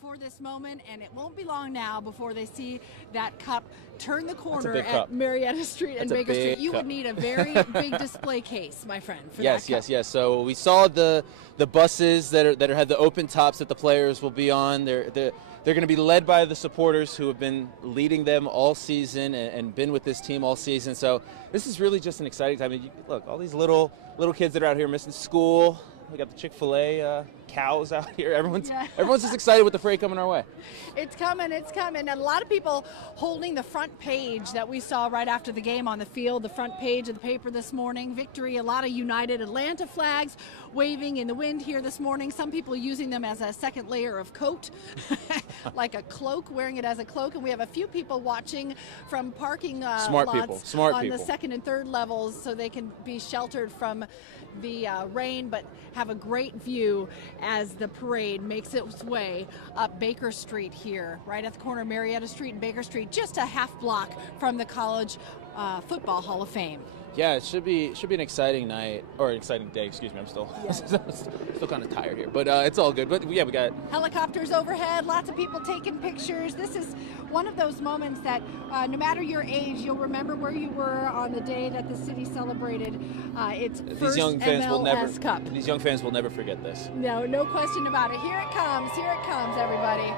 for this moment, and it won't be long now before they see that cup turn the corner big at cup. Marietta Street and That's a Baker Street. big You cup. would need a very big display case, my friend, for Yes, that cup. yes, yes. So we saw the buses that have the open tops that the players will be on. They're going to be led by the supporters who have been leading them all season and been with this team all season. So this is really just an exciting time. I mean, look, all these little kids that are out here missing school. We got the Chick-fil-A cows out here. Everyone's just excited with the freight coming our way. It's coming, it's coming. And a lot of people holding the front page that we saw right after the game on the field, the front page of the paper this morning. Victory, a lot of United Atlanta flags waving in the wind here this morning. Some people using them as a second layer of coat, like a cloak, wearing it as a cloak. And we have a few people watching from parking Smart lots people. on the second and third levels so they can be sheltered from the rain, but have a great view as the parade makes its way up Baker Street here, right at the corner of Marietta Street and Baker Street, just a half block from the College Football Hall of Fame. Yeah, it should be an exciting night, or an exciting day. Excuse me, I'm still still kind of tired here, but it's all good. But yeah, we got helicopters overhead, lots of people taking pictures. This is one of those moments that no matter your age, you'll remember where you were on the day that the city celebrated its first MLS Cup. These young fans will never forget this. No question about it. Here it comes, everybody.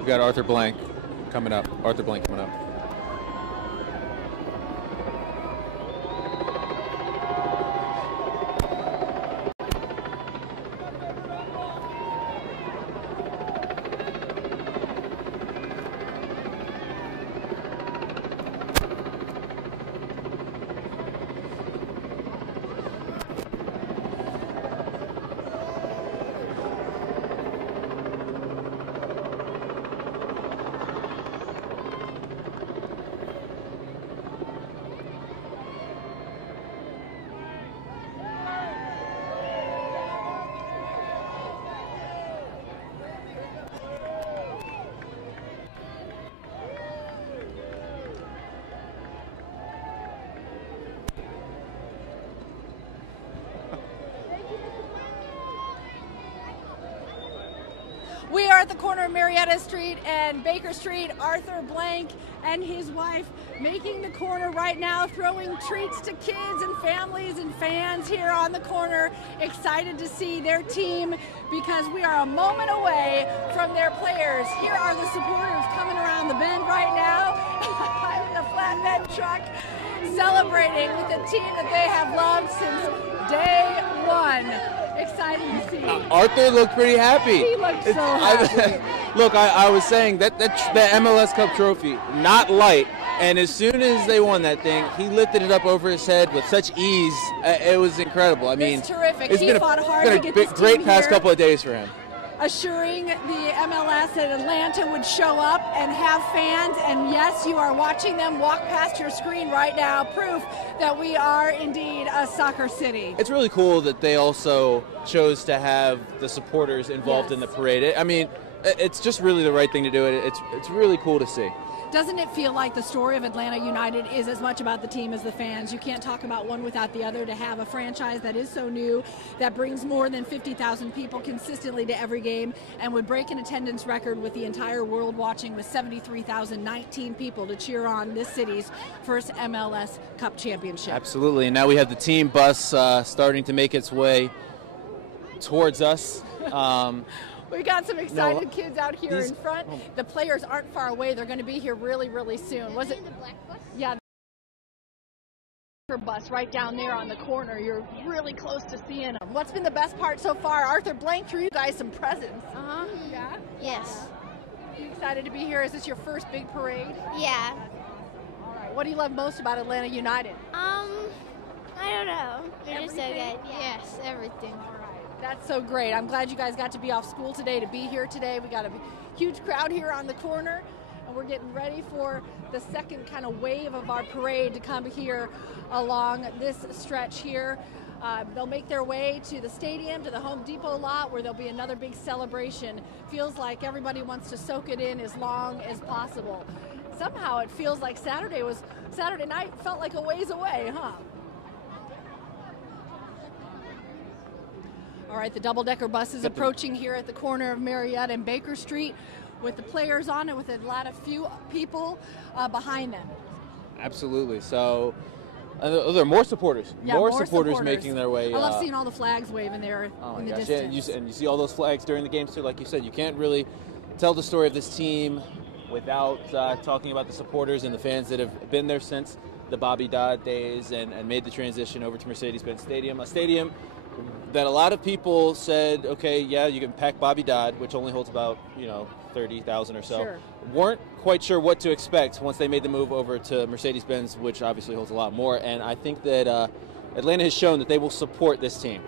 We got Arthur Blank coming up. at the corner of Marietta Street and Baker Street. Arthur Blank and his wife making the corner right now, throwing treats to kids and families and fans here on the corner. Excited to see their team because we are a moment away from their players. Here are the supporters coming around the bend right now. I'm in the flatbed truck celebrating with the team that they have loved since day one. Exciting to see. Arthur looked pretty happy. He looked so happy. Look, I was saying that MLS Cup trophy, not light, and as soon as they won that thing, he lifted it up over his head with such ease. It was incredible. I mean, it's terrific. It's been fought hard been to a get this great team past here, couple of days for him. assuring the MLS that Atlanta would show up and have fans. And yes, you are watching them walk past your screen right now, proof that we are indeed a soccer city. It's really cool that they also chose to have the supporters involved in the parade. I mean, it's just really the right thing to do. It's really cool to see. Doesn't it feel like the story of Atlanta United is as much about the team as the fans? You can't talk about one without the other. To have a franchise that is so new, that brings more than 50,000 people consistently to every game, and would break an attendance record with the entire world watching, with 73,019 people to cheer on this city's first MLS Cup championship. Absolutely, and now we have the team bus starting to make its way towards us. We got some excited kids out here in front. The players aren't far away. They're going to be here really, really soon. Was it the black bus? Yeah, the bus right down there on the corner. You're really close to seeing them. What's been the best part so far? Arthur Blank threw you guys some presents. Yeah? Yes. You excited to be here? Is this your first big parade? Yeah. All right. What do you love most about Atlanta United? I don't know. They're just so Everything? good. Yes, everything. That's so great. I'm glad you guys got to be off school today to be here today. We got a huge crowd here on the corner, and we're getting ready for the second kind of wave of our parade to come here along this stretch here. They'll make their way to the stadium, to the Home Depot lot, where there'll be another big celebration. Feels like everybody wants to soak it in as long as possible. Somehow it feels like Saturday night felt like a ways away, huh? All right, the double-decker bus is approaching here at the corner of Marietta and Baker Street with the players on it, with a lot of few people behind them. Absolutely. So there are more supporters. Yeah, more supporters making their way. I love seeing all the flags waving there in the distance. Yeah, and you see all those flags during the games too. Like you said, you can't really tell the story of this team without talking about the supporters and the fans that have been there since the Bobby Dodd days and made the transition over to Mercedes-Benz Stadium, a stadium that a lot of people said, okay, yeah, you can pack Bobby Dodd, which only holds about 30,000 or so. Sure. Weren't quite sure what to expect once they made the move over to Mercedes-Benz, which obviously holds a lot more. And I think that Atlanta has shown that they will support this team.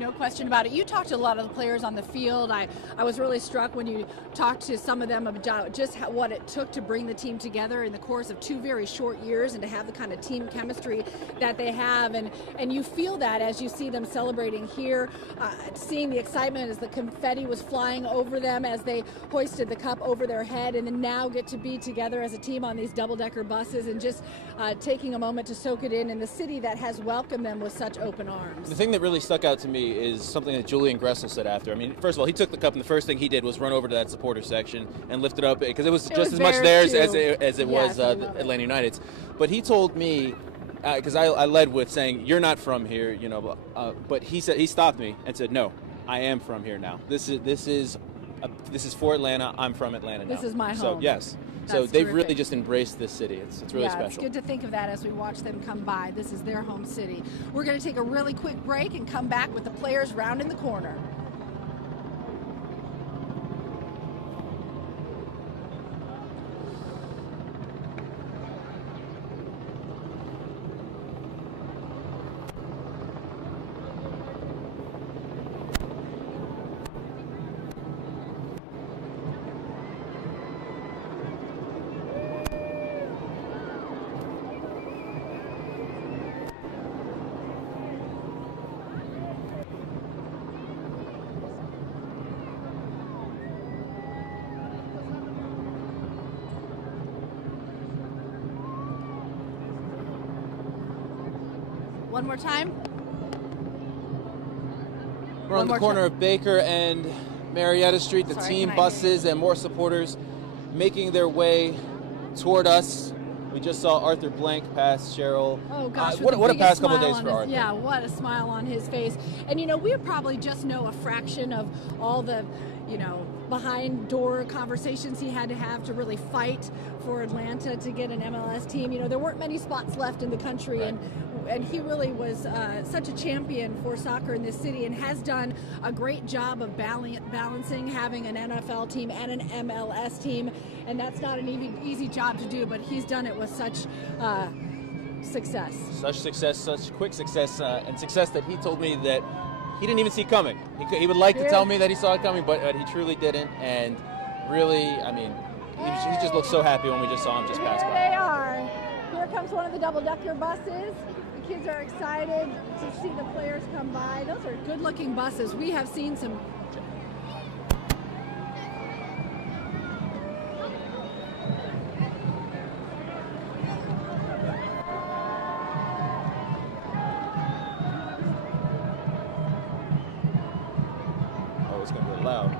No question about it. You talked to a lot of the players on the field. I was really struck when you talked to some of them about just what it took to bring the team together in the course of 2 very short years, and to have the kind of team chemistry that they have. And you feel that as you see them celebrating here, seeing the excitement as the confetti was flying over them as they hoisted the cup over their head, and then now get to be together as a team on these double-decker buses, and just taking a moment to soak it in the city that has welcomed them with such open arms. The thing that really stuck out to me is something that Julian Gressel said after. I mean, first of all, he took the cup, and the first thing he did was run over to that supporter section and lift it up, because it was just as much theirs as it was Atlanta United's. But he told me, because I led with saying, you're not from here, but he stopped me and said, no, I am from here now. This is for Atlanta. I'm from Atlanta now. This is my home. So yes. So they've really just embraced this city. It's really special. It's good to think of that as we watch them come by. This is their home city. We're going to take a really quick break and come back with the players rounding the corner. One more time. We're on the corner of Baker and Marietta Street, the Sorry, team can I- buses and more supporters making their way toward us. We just saw Arthur Blank pass Cheryl. Oh gosh, what a past couple smile days on for his, Arthur. Yeah, what a smile on his face. And we probably just know a fraction of all the, behind door conversations he had to have to really fight for Atlanta to get an MLS team. There weren't many spots left in the country, Right. and he really was such a champion for soccer in this city and has done a great job of balancing having an NFL team and an MLS team, and that's not an easy job to do, but he's done it with such success. Such success, such quick success, and success that he told me that he didn't even see coming. He would like to tell me that he saw it coming, but he truly didn't. And really, he just looked so happy when we just saw him just pass Here by. they are. Here comes one of the double-decker buses. The kids are excited to see the players come by. Those are good-looking buses. We have seen some. Oh, it's going to be loud.